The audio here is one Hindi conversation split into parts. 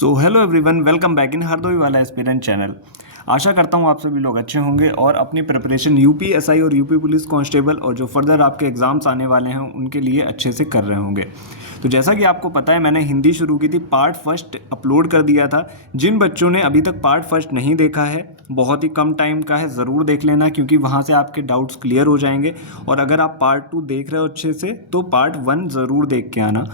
So hello everyone, welcome back in Hardoi वाला एस्पिरेंट चैनल। आशा करता हूँ आप सभी लोग अच्छे होंगे और अपनी प्रिपरेशन यूपी एसआई और यूपी पुलिस कांस्टेबल और जो फर्दर आपके एग्ज़ाम्स आने वाले हैं उनके लिए अच्छे से कर रहे होंगे। तो जैसा कि आपको पता है, मैंने हिंदी शुरू की थी, पार्ट फर्स्ट अपलोड कर दिया था। जिन बच्चों ने अभी तक पार्ट फर्स्ट नहीं देखा है, बहुत ही कम टाइम का है, ज़रूर देख लेना, क्योंकि वहाँ से आपके डाउट्स क्लियर हो जाएंगे। और अगर आप पार्ट 2 देख रहे हो अच्छे से तो पार्ट 1 ज़रूर देख के आना।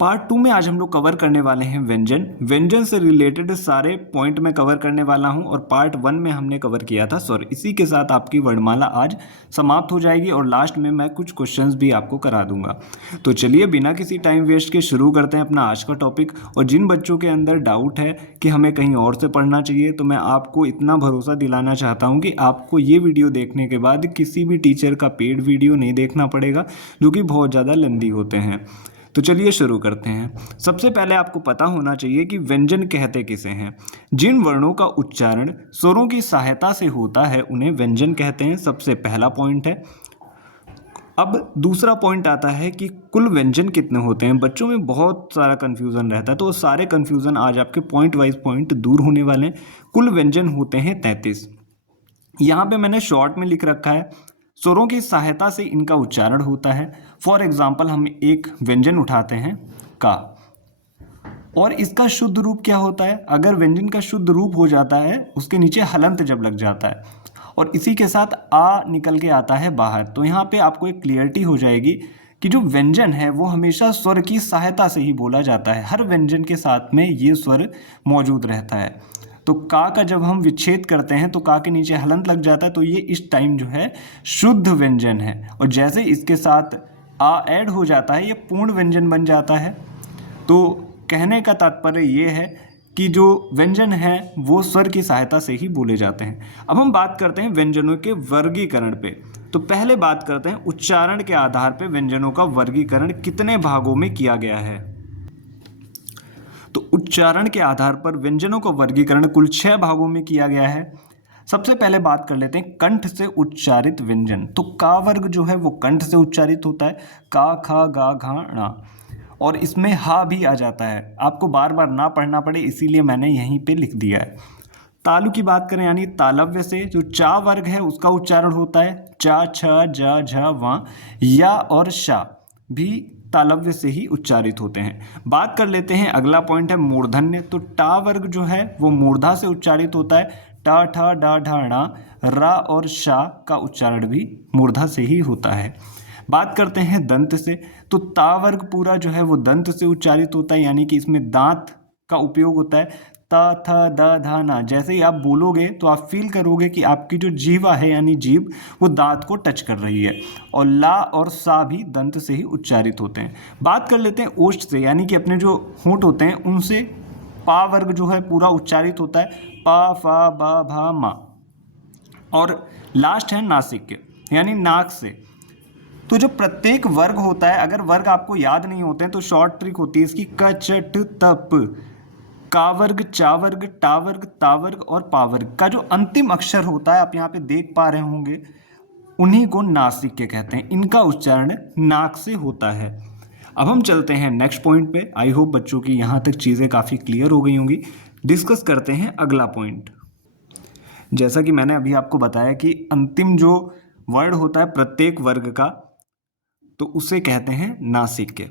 पार्ट 2 में आज हम लोग कवर करने वाले हैं व्यंजन। व्यंजन से रिलेटेड सारे पॉइंट मैं कवर करने वाला हूं और पार्ट 1 में हमने कवर किया था स्वर। इसी के साथ आपकी वर्णमाला आज समाप्त हो जाएगी और लास्ट में मैं कुछ क्वेश्चंस भी आपको करा दूंगा। तो चलिए बिना किसी टाइम वेस्ट के शुरू करते हैं अपना आज का टॉपिक। और जिन बच्चों के अंदर डाउट है कि हमें कहीं और से पढ़ना चाहिए, तो मैं आपको इतना भरोसा दिलाना चाहता हूँ कि आपको ये वीडियो देखने के बाद किसी भी टीचर का पेड वीडियो नहीं देखना पड़ेगा, जो कि बहुत ज़्यादा लंबी होते हैं। तो चलिए शुरू करते हैं। सबसे पहले आपको पता होना चाहिए कि व्यंजन कहते किसे हैं। जिन वर्णों का उच्चारण स्वरों की सहायता से होता है उन्हें व्यंजन कहते हैं। सबसे पहला पॉइंट है। अब दूसरा पॉइंट आता है कि कुल व्यंजन कितने होते हैं। बच्चों में बहुत सारा कन्फ्यूज़न रहता है, तो सारे कन्फ्यूज़न आज आपके पॉइंट वाइज पॉइंट दूर होने वाले हैं। कुल व्यंजन होते हैं 33। यहाँ पे मैंने शॉर्ट में लिख रखा है, स्वरों की सहायता से इनका उच्चारण होता है। फॉर एग्जाम्पल हम एक व्यंजन उठाते हैं का, और इसका शुद्ध रूप क्या होता है। अगर व्यंजन का शुद्ध रूप हो जाता है, उसके नीचे हलंत जब लग जाता है और इसी के साथ आ निकल के आता है बाहर, तो यहाँ पे आपको एक क्लियरिटी हो जाएगी कि जो व्यंजन है वो हमेशा स्वर की सहायता से ही बोला जाता है। हर व्यंजन के साथ में ये स्वर मौजूद रहता है। तो का जब हम विच्छेद करते हैं तो का के नीचे हलंत लग जाता है, तो ये इस टाइम जो है शुद्ध व्यंजन है। और जैसे इसके साथ आ ऐड हो जाता है, ये पूर्ण व्यंजन बन जाता है। तो कहने का तात्पर्य ये है कि जो व्यंजन है वो स्वर की सहायता से ही बोले जाते हैं। अब हम बात करते हैं व्यंजनों के वर्गीकरण पे। तो पहले बात करते हैं उच्चारण के आधार पर व्यंजनों का वर्गीकरण कितने भागों में किया गया है। तो उच्चारण के आधार पर व्यंजनों का वर्गीकरण कुल 6 भागों में किया गया है। सबसे पहले बात कर लेते हैं कंठ से उच्चारित व्यंजन। तो का वर्ग जो है वो कंठ से उच्चारित होता है, का खा गा घा णा, और इसमें हा भी आ जाता है। आपको बार बार ना पढ़ना पड़े इसीलिए मैंने यहीं पे लिख दिया है। तालु की बात करें यानी तालव्य से, जो चा वर्ग है उसका उच्चारण होता है चा छ ज झ वा, या और शा भी तालव्य से ही उच्चारित होते हैं। बात कर लेते हैं, अगला पॉइंट है मूर्धन्य। तो टा वर्ग जो है वो मूर्धा से उच्चारित होता है, टा ठा डा ढा णा, रा और शा का उच्चारण भी मूर्धा से ही होता है। बात करते हैं दंत से। तो ता वर्ग पूरा जो है वो दंत से उच्चारित होता है, यानी कि इसमें दांत का उपयोग होता है। ता था दा धा ना, जैसे ही आप बोलोगे तो आप फील करोगे कि आपकी जो जीवा है यानी जीभ वो दांत को टच कर रही है। और ला और सा भी दंत से ही उच्चारित होते हैं। बात कर लेते हैं ओष्ठ से, यानी कि अपने जो होंठ होते हैं उनसे पा वर्ग जो है पूरा उच्चारित होता है, पा फा बा भा मा। और लास्ट है नासिक के, यानी नाक से। तो जो प्रत्येक वर्ग होता है, अगर वर्ग आपको याद नहीं होते हैं तो शॉर्ट ट्रिक होती है इसकी, क चट तप, का वर्ग चा वर्ग टा वर्ग ता वर्ग और पा वर्ग का जो अंतिम अक्षर होता है, आप यहाँ पे देख पा रहे होंगे, उन्हीं को नासिक के कहते हैं। इनका उच्चारण नाक से होता है। अब हम चलते हैं नेक्स्ट पॉइंट पे। आई होप बच्चों की यहाँ तक चीज़ें काफ़ी क्लियर हो गई होंगी। डिस्कस करते हैं अगला पॉइंट। जैसा कि मैंने अभी आपको बताया कि अंतिम जो वर्ड होता है प्रत्येक वर्ग का, तो उसे कहते हैं नासिक के।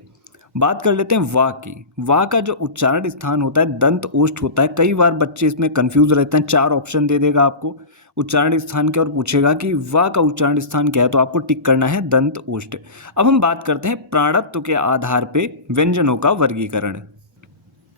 बात कर लेते हैं वा की। वा का जो उच्चारण स्थान होता है दंत ओष्ठ होता है। कई बार बच्चे इसमें कंफ्यूज रहते हैं, 4 ऑप्शन दे देगा आपको उच्चारण स्थान के और पूछेगा कि वा का उच्चारण स्थान क्या है, तो आपको टिक करना है दंत ओष्ठ। अब हम बात करते हैं प्राणत्व के आधार पे व्यंजनों का वर्गीकरण।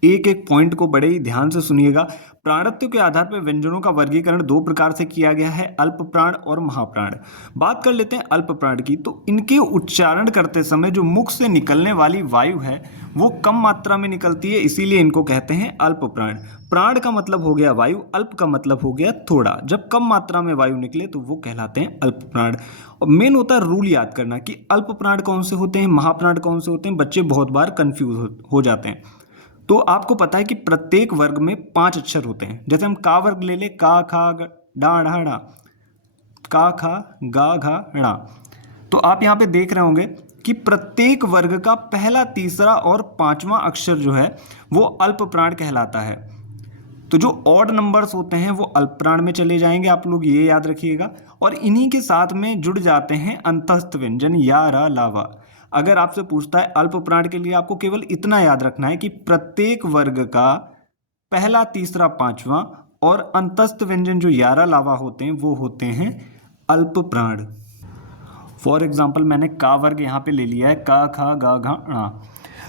एक एक पॉइंट को बड़े ही ध्यान से सुनिएगा। प्राणत्व के आधार पर व्यंजनों का वर्गीकरण 2 प्रकार से किया गया है, अल्प प्राण और महाप्राण। बात कर लेते हैं अल्प प्राण की। तो इनके उच्चारण करते समय जो मुख से निकलने वाली वायु है वो कम मात्रा में निकलती है, इसीलिए इनको कहते हैं अल्प प्राण। प्राण का मतलब हो गया वायु, अल्प का मतलब हो गया थोड़ा। जब कम मात्रा में वायु निकले तो वो कहलाते हैं अल्प प्राण। और मेन होता है रूल याद करना कि अल्प प्राण कौन से होते हैं, महाप्राण कौन से होते हैं। बच्चे बहुत बार कंफ्यूज हो जाते हैं। तो आपको पता है कि प्रत्येक वर्ग में 5 अक्षर होते हैं। जैसे हम का वर्ग ले ले, का खा डा ढा णा, का खा गा घा णा। तो आप यहाँ पे देख रहे होंगे कि प्रत्येक वर्ग का पहला, तीसरा और पांचवा अक्षर जो है वो अल्प प्राण कहलाता है। तो जो ऑड नंबर्स होते हैं वो अल्प प्राण में चले जाएंगे, आप लोग ये याद रखिएगा। और इन्हीं के साथ में जुड़ जाते हैं अंतस्थ व्यंजन या, रा, ला, वा। अगर आपसे पूछता है अल्प प्राण के लिए, आपको केवल इतना याद रखना है कि प्रत्येक वर्ग का पहला, तीसरा, पांचवा और अंतस्थ व्यंजन जो यारा लावा होते हैं वो होते हैं अल्प प्राण। फॉर एग्जाम्पल मैंने का वर्ग यहाँ पे ले लिया है, का, खा, गा, घा, णा।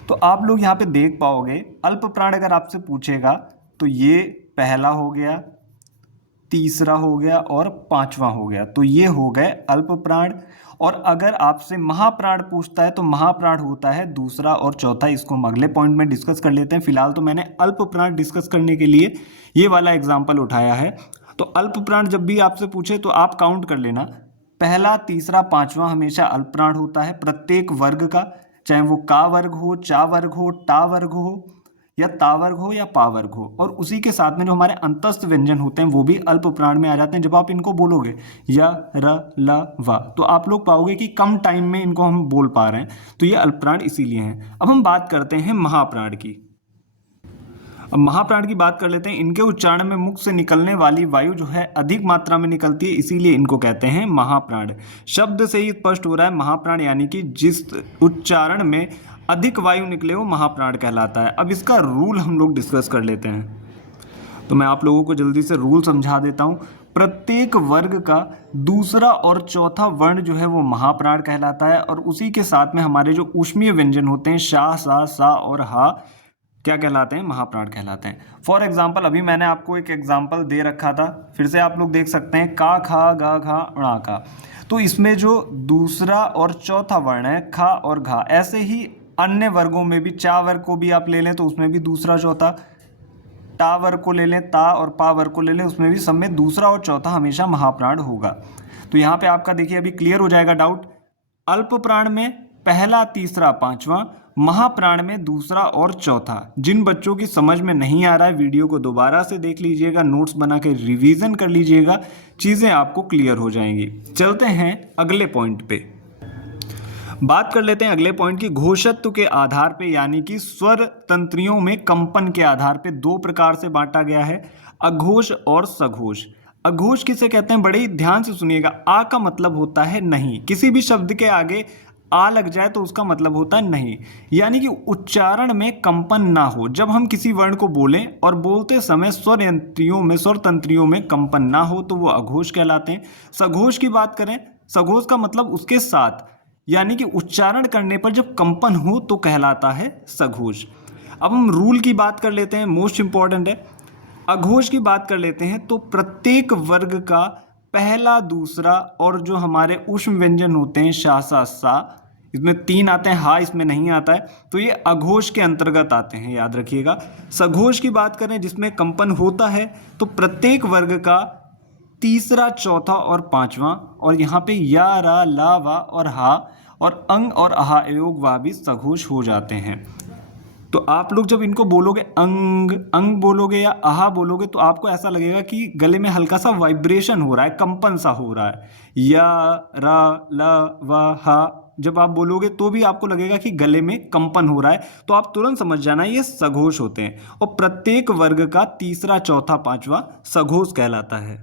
तो आप लोग यहाँ पे देख पाओगे अल्प प्राण अगर आपसे पूछेगा तो ये पहला हो गया, तीसरा हो गया और पांचवा हो गया, तो ये हो गए अल्प प्राण। और अगर आपसे महाप्राण पूछता है तो महाप्राण होता है दूसरा और चौथा। इसको हम अगले पॉइंट में डिस्कस कर लेते हैं। फिलहाल तो मैंने अल्प प्राण डिस्कस करने के लिए ये वाला एग्जाम्पल उठाया है। तो अल्प प्राण जब भी आपसे पूछे तो आप काउंट कर लेना, पहला, तीसरा, पांचवा हमेशा अल्प प्राण होता है प्रत्येक वर्ग का, चाहे वो का वर्ग हो, चा वर्ग हो, टा वर्ग हो या ता वर्ग हो या पा वर्ग हो। और उसी के साथ में जो हमारे अंतस्थ व्यंजन होते हैं वो भी अल्प प्राण में आ जाते हैं। जब आप इनको बोलोगे या, र, ला, वा, तो आप लोग पाओगे कि कम टाइम में इनको हम बोल पा रहे हैं, तो ये अल्प प्राण इसीलिए हैं। अब हम बात करते हैं महाप्राण की। अब महाप्राण की बात कर लेते हैं। इनके उच्चारण में मुख से निकलने वाली वायु जो है अधिक मात्रा में निकलती है, इसीलिए इनको कहते हैं महाप्राण। शब्द से ही स्पष्ट हो रहा है महाप्राण यानी कि जिस उच्चारण में अधिक वायु निकले वो महाप्राण कहलाता है। अब इसका रूल हम लोग डिस्कस कर लेते हैं। तो मैं आप लोगों को जल्दी से रूल समझा देता हूँ। प्रत्येक वर्ग का दूसरा और चौथा वर्ण जो है वो महाप्राण कहलाता है। और उसी के साथ में हमारे जो ऊष्मीय व्यंजन होते हैं शा, सा और हा क्या कहलाते हैं, महाप्राण कहलाते हैं। फॉर एग्जाम्पल अभी मैंने आपको एक एग्जाम्पल दे रखा था, फिर से आप लोग देख सकते हैं, का, खा, गा, घा, णा, का। तो इसमें जो दूसरा और चौथा वर्ण है खा और घा, ऐसे ही अन्य वर्गों में भी चा वर्ग को भी आप ले लें तो उसमें भी दूसरा, चौथा, टा वर्ग को ले लें, ता और पा वर्ग को ले लें, उसमें भी सब में दूसरा और चौथा हमेशा महाप्राण होगा। तो यहाँ पे आपका देखिए अभी क्लियर हो जाएगा डाउट। अल्प प्राण में पहला, तीसरा, पांचवा, महाप्राण में दूसरा और चौथा। जिन बच्चों की समझ में नहीं आ रहा है वीडियो को दोबारा से देख लीजिएगा, नोट्स बना के रिवीजन कर लीजिएगा, चीज़ें आपको क्लियर हो जाएंगी। चलते हैं अगले पॉइंट पे, बात कर लेते हैं अगले पॉइंट की। घोषत्व के आधार पे यानी कि स्वर तंत्रियों में कंपन के आधार पे दो प्रकार से बांटा गया है, अघोष और सघोष। अघोष किसे कहते हैं, बड़े ही ध्यान से सुनिएगा। आ का मतलब होता है नहीं, किसी भी शब्द के आगे आ लग जाए तो उसका मतलब होता है नहीं, यानी कि उच्चारण में कंपन ना हो। जब हम किसी वर्ण को बोलें और बोलते समय स्वर तंत्रियों में कंपन ना हो तो वो अघोष कहलाते हैं। सघोष की बात करें, सघोष का मतलब उसके साथ, यानी कि उच्चारण करने पर जब कंपन हो तो कहलाता है सघोष। अब हम रूल की बात कर लेते हैं, मोस्ट इंपॉर्टेंट है। अघोष की बात कर लेते हैं तो प्रत्येक वर्ग का पहला, दूसरा और जो हमारे ऊष्म व्यंजन होते हैं शा, सा, इसमें 3 आते हैं, हा इसमें नहीं आता है, तो ये अघोष के अंतर्गत आते हैं, याद रखिएगा। सघोष की बात करें जिसमें कंपन होता है तो प्रत्येक वर्ग का तीसरा, चौथा और पांचवा, और यहाँ पे या, रा, ला, वा और हा और अंग और अहा योग वा भी सघोष हो जाते हैं। तो आप लोग जब इनको बोलोगे अंग अंग बोलोगे या आहा बोलोगे तो आपको ऐसा लगेगा कि गले में हल्का सा वाइब्रेशन हो रहा है, कंपन सा हो रहा है। या, रा, ला, वा, हा जब आप बोलोगे तो भी आपको लगेगा कि गले में कंपन हो रहा है, तो आप तुरंत समझ जाना ये सघोष होते हैं। और प्रत्येक वर्ग का तीसरा, चौथा, पांचवा सघोष कहलाता है।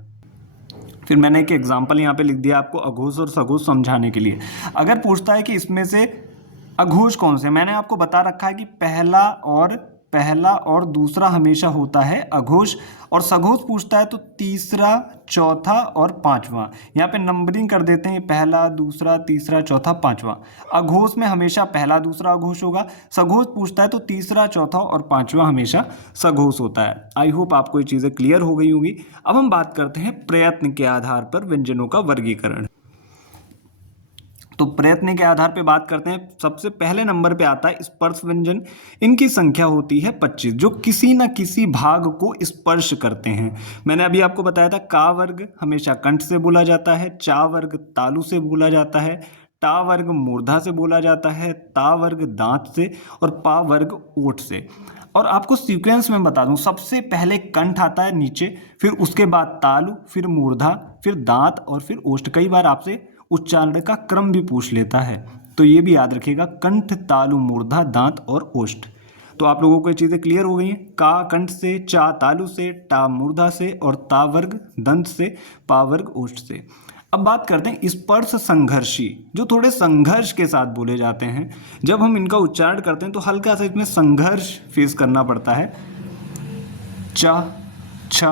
फिर मैंने एक एग्जाम्पल यहाँ पे लिख दिया आपको अघोष और सघोष समझाने के लिए। अगर पूछता है कि इसमें से अघोष कौन से, मैंने आपको बता रखा है कि पहला और दूसरा हमेशा होता है अघोष, और सघोष पूछता है तो तीसरा, चौथा और पांचवा। यहाँ पे नंबरिंग कर देते हैं, पहला, दूसरा, तीसरा, चौथा, पांचवा। अघोष में हमेशा पहला, दूसरा अघोष होगा। सघोष पूछता है तो तीसरा, चौथा और पांचवा हमेशा सघोष होता है। आई होप आपको ये चीज़ें क्लियर हो गई होंगी। अब हम बात करते हैं प्रयत्न के आधार पर व्यंजनों का वर्गीकरण। तो प्रयत्न के आधार पे बात करते हैं। सबसे पहले नंबर पे आता है स्पर्श व्यंजन। इनकी संख्या होती है 25, जो किसी न किसी भाग को स्पर्श करते हैं। मैंने अभी आपको बताया था का वर्ग हमेशा कंठ से बोला जाता है, चा वर्ग तालु से बोला जाता है, टा वर्ग मूर्धा से बोला जाता है, ता वर्ग दांत से और पा वर्ग ओठ से। और आपको सीक्वेंस में बता दूं, सबसे पहले कंठ आता है नीचे, फिर उसके बाद तालु, फिर मूर्धा, फिर दांत और फिर ओष्ठ। कई बार आपसे उच्चारण का क्रम भी पूछ लेता है, तो तो ये भी याद रखिएगा, कंठ, तालु, मूर्धा, दांत और ओष्ठ। तो आप लोगों को ये चीज़ें क्लियर हो गई हैं। का कंठ से, चा तालु से, टा मूर्धा से और ता वर्ग दंत से, पा वर्ग ओष्ठ से। अब बात करते हैं स्पर्श संघर्षी, जो थोड़े संघर्ष के साथ बोले जाते हैं। जब हम इनका उच्चारण करते हैं तो हल्का सा इसमें संघर्ष फेस करना पड़ता है। च, छ,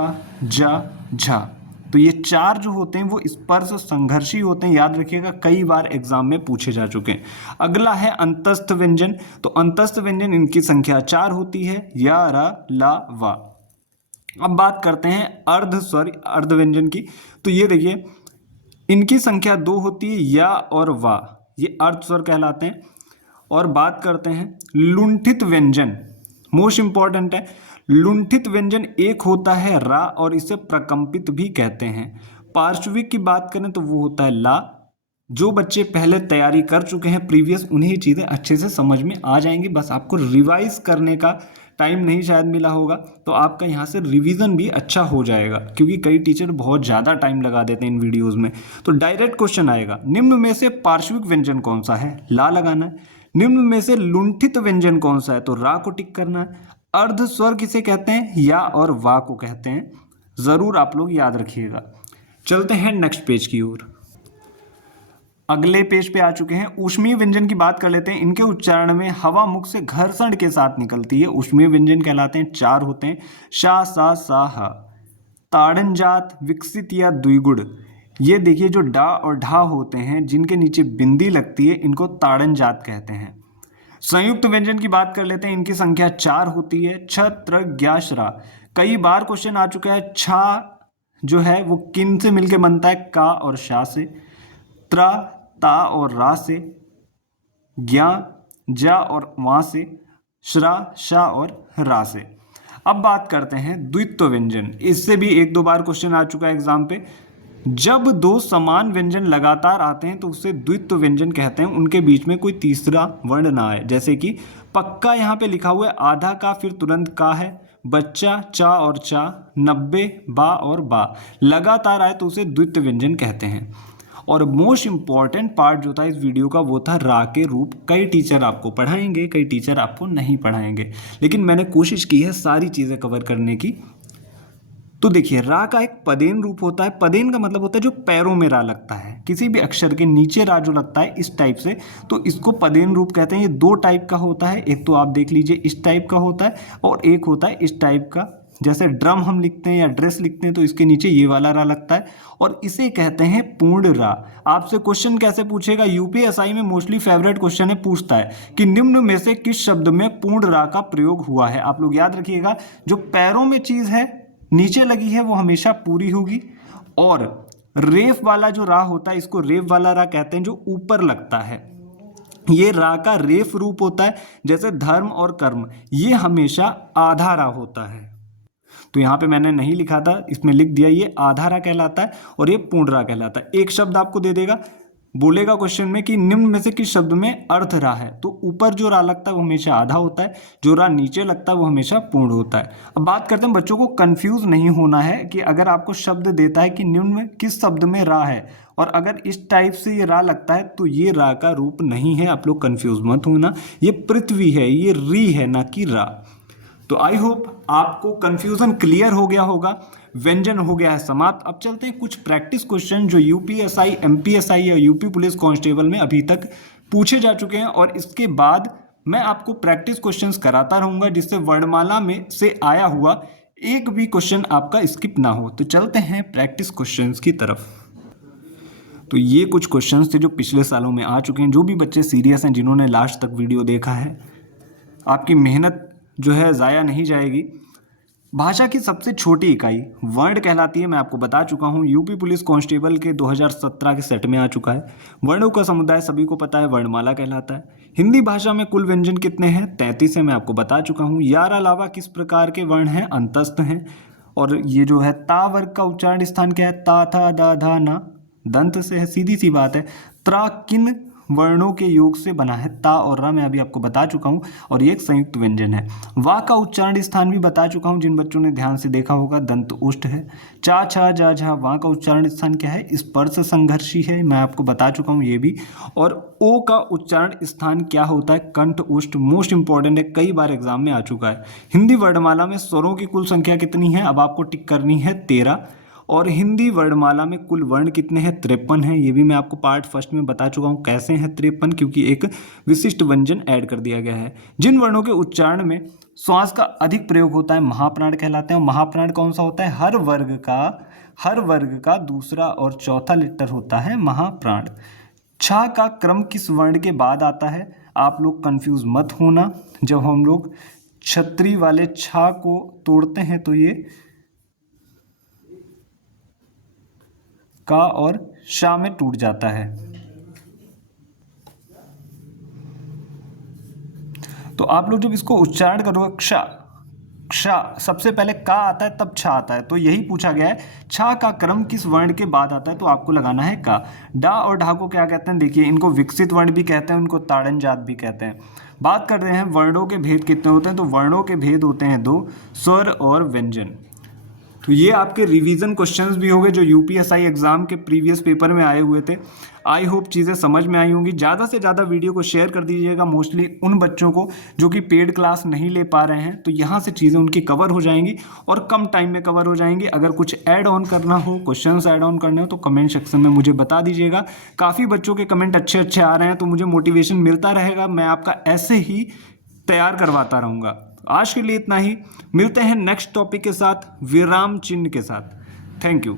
जा, झा। तो ये चार जो होते हैं वो स्पर्श संघर्षी होते हैं, याद रखिएगा, कई बार एग्जाम में पूछे जा चुके हैं। अगला है अंतस्थ व्यंजन। तो अंतस्थ व्यंजन इनकी संख्या 4 होती है, या, रा, ला, वा। अब बात करते हैं अर्ध स्वर अर्ध व्यंजन की। तो ये देखिए, इनकी संख्या 2 होती है, या और वा, ये अर्ध स्वर कहलाते हैं। और बात करते हैं लुंठित व्यंजन, मोस्ट इंपॉर्टेंट है। लुंठित व्यंजन एक होता है, रा, और इसे प्रकंपित भी कहते हैं। पार्श्विक की बात करें तो वो होता है ला। जो बच्चे पहले तैयारी कर चुके हैं प्रीवियस, उन्हें ये चीज़ें अच्छे से समझ में आ जाएंगी, बस आपको रिवाइज करने का टाइम नहीं शायद मिला होगा, तो आपका यहाँ से रिवीजन भी अच्छा हो जाएगा, क्योंकि कई टीचर बहुत ज़्यादा टाइम लगा देते हैं इन वीडियोज़ में। तो डायरेक्ट क्वेश्चन आएगा, निम्न में से पार्श्विक व्यंजन कौन सा है, ला लगाना है। निम्न में से लुंठित व्यंजन कौन सा है, तो रा को टिक करना है। अर्ध स्वर किसे कहते हैं, या और वा को कहते हैं, ज़रूर आप लोग याद रखिएगा। चलते हैं नेक्स्ट पेज की ओर। अगले पेज पे आ चुके हैं। ऊष्मीय व्यंजन की बात कर लेते हैं। इनके उच्चारण में हवा मुख से घर्षण के साथ निकलती है, ऊष्मीय व्यंजन कहलाते हैं। 4 होते हैं, शा, सा, सा, हा। ताड़न जात, विकसित या द्विगुण। ये देखिए, जो डा और ढा होते हैं जिनके नीचे बिंदी लगती है, इनको ताड़न जात कहते हैं। संयुक्त व्यंजन की बात कर लेते हैं। इनकी संख्या 4 होती है, छ, त्र, ज्ञा, श्रा। कई बार क्वेश्चन आ चुका है, छा जो है वो किन से मिलके बनता है, का और शा से, त्रा, ता और रा से, ज्ञा, जा और वा से, श्रा, शा और रा से। अब बात करते हैं द्वित्व व्यंजन। इससे भी 1-2 बार क्वेश्चन आ चुका है एग्जाम पे। जब 2 समान व्यंजन लगातार आते हैं तो उसे द्वित्व व्यंजन कहते हैं, उनके बीच में कोई तीसरा वर्ण ना आए। जैसे कि पक्का यहाँ पे लिखा हुआ है, आधा का फिर तुरंत का है, बच्चा, चा और चा, 90, बा और बा, लगातार आए तो उसे द्वित्व व्यंजन कहते हैं। और मोस्ट इंपॉर्टेंट पार्ट जो था इस वीडियो का वो था रा के रूप। कई टीचर आपको पढ़ाएंगे, कई टीचर आपको नहीं पढ़ाएंगे, लेकिन मैंने कोशिश की है सारी चीज़ें कवर करने की। तो देखिए, रा का एक पदेन रूप होता है। पदेन का मतलब होता है जो पैरों में रा लगता है, किसी भी अक्षर के नीचे रा जो लगता है इस टाइप से, तो इसको पदेन रूप कहते हैं। ये 2 टाइप का होता है, एक तो आप देख लीजिए इस टाइप का होता है, और एक होता है इस टाइप का। जैसे ड्रम हम लिखते हैं या ड्रेस लिखते हैं तो इसके नीचे ये वाला रा लगता है, और इसे कहते हैं पूर्ण रा। आपसे क्वेश्चन कैसे पूछेगा, यूपीएसआई में मोस्टली फेवरेट क्वेश्चन है, पूछता है कि निम्न में से किस शब्द में पूर्ण रा का प्रयोग हुआ है। आप लोग याद रखिएगा, जो पैरों में चीज़ है नीचे लगी है वो हमेशा पूरी होगी, और रेफ वाला जो रा होता है इसको रेफ वाला रा कहते हैं, जो ऊपर लगता है। ये रा का रेफ रूप होता है। जैसे धर्म और कर्म, ये हमेशा आधा रा होता है। तो यहाँ पे मैंने नहीं लिखा था, इसमें लिख दिया, ये आधा रा कहलाता है और ये पूर्ण रा कहलाता है। एक शब्द आपको दे देगा, बोलेगा क्वेश्चन में कि निम्न में से किस शब्द में अर्ध रा है, तो ऊपर जो रा लगता है वो हमेशा आधा होता है, जो रा नीचे लगता है वो हमेशा पूर्ण होता है। अब बात करते हैं, बच्चों को कंफ्यूज नहीं होना है कि अगर आपको शब्द देता है कि निम्न में किस शब्द में रा है, और अगर इस टाइप से ये रा लगता है तो ये रा का रूप नहीं है। आप लोग कंफ्यूज मत होना, ये पृथ्वी है, ये री है, ना कि रा। तो आई होप आपको कंफ्यूजन क्लियर हो गया होगा। व्यंजन हो गया है समाप्त। अब चलते हैं कुछ प्रैक्टिस क्वेश्चन जो यूपीएसआई, एमपीएसआई या यूपी पुलिस कांस्टेबल में अभी तक पूछे जा चुके हैं, और इसके बाद मैं आपको प्रैक्टिस क्वेश्चंस कराता रहूँगा, जिससे वर्णमाला में से आया हुआ एक भी क्वेश्चन आपका स्किप ना हो। तो चलते हैं प्रैक्टिस क्वेश्चंस की तरफ। तो ये कुछ क्वेश्चंस थे जो पिछले सालों में आ चुके हैं। जो भी बच्चे सीरियस हैं, जिन्होंने लास्ट तक वीडियो देखा है, आपकी मेहनत जो है ज़ाया नहीं जाएगी। भाषा की सबसे छोटी इकाई वर्ण कहलाती है, मैं आपको बता चुका हूँ। यूपी पुलिस कांस्टेबल के 2017 के सेट में आ चुका है। वर्णों का समुदाय सभी को पता है, वर्णमाला कहलाता है। हिंदी भाषा में कुल व्यंजन कितने हैं, 33 है, मैं आपको बता चुका हूँ। यार अलावा किस प्रकार के वर्ण हैं, अंतस्थ हैं। और ये जो है ता वर्ग का उच्चारण स्थान क्या है, ता, था, दा, धा, ना, दंत से है, सीधी सी बात है। त्रा किन वर्णों के योग से बना है। ता और रा मैं अभी आपको बता चुका हूँ, और ये एक संयुक्त व्यंजन है। वा का उच्चारण स्थान भी बता चुका हूँ, जिन बच्चों ने ध्यान से देखा होगा, दंत उष्ठ है। चा छा जा झा वा का उच्चारण स्थान क्या है? स्पर्श संघर्षी है, मैं आपको बता चुका हूँ ये भी। और ओ का उच्चारण स्थान क्या होता है? कंठ उष्ठ, मोस्ट इंपॉर्टेंट है, कई बार एग्जाम में आ चुका है। हिंदी वर्णमाला में स्वरों की कुल संख्या कितनी है? अब आपको टिक करनी है 13। और हिंदी वर्णमाला में कुल वर्ण कितने हैं? 53 हैं। ये भी मैं आपको पार्ट फर्स्ट में बता चुका हूँ कैसे हैं 53, क्योंकि एक विशिष्ट व्यंजन ऐड कर दिया गया है। जिन वर्णों के उच्चारण में श्वास का अधिक प्रयोग होता है महाप्राण कहलाते हैं। और महाप्राण कौन सा होता है? हर वर्ग का दूसरा और चौथा लेटर होता है महाप्राण। छा का क्रम किस वर्ण के बाद आता है? आप लोग कंफ्यूज मत होना, जब हम लोग छतरी वाले छा को तोड़ते हैं तो ये का और शा में टूट जाता है। तो आप लोग जब इसको उच्चारण करोगे क्षा क्षा, सबसे पहले का आता है तब छा आता है, तो यही पूछा गया है छा का क्रम किस वर्ण के बाद आता है, तो आपको लगाना है का। डा और ढा को क्या कहते हैं? देखिए, इनको विकसित वर्ण भी कहते हैं, उनको ताड़न जात भी कहते हैं। बात कर रहे हैं वर्णों के भेद कितने होते हैं, तो वर्णों के भेद होते हैं 2, स्वर और व्यंजन। तो ये आपके रिवीजन क्वेश्चंस भी होंगे जो यूपीएसआई एग्जाम के प्रीवियस पेपर में आए हुए थे। आई होप चीज़ें समझ में आई होंगी। ज़्यादा से ज़्यादा वीडियो को शेयर कर दीजिएगा, मोस्टली उन बच्चों को जो कि पेड क्लास नहीं ले पा रहे हैं, तो यहाँ से चीज़ें उनकी कवर हो जाएंगी और कम टाइम में कवर हो जाएंगी। अगर कुछ ऐड ऑन करना हो, क्वेश्चंस ऐड ऑन करने हो, तो कमेंट सेक्शन में मुझे बता दीजिएगा। काफ़ी बच्चों के कमेंट अच्छे अच्छे आ रहे हैं, तो मुझे मोटिवेशन मिलता रहेगा, मैं आपका ऐसे ही तैयार करवाता रहूँगा। आज के लिए इतना ही, मिलते हैं नेक्स्ट टॉपिक के साथ, विराम चिन्ह के साथ। Thank you.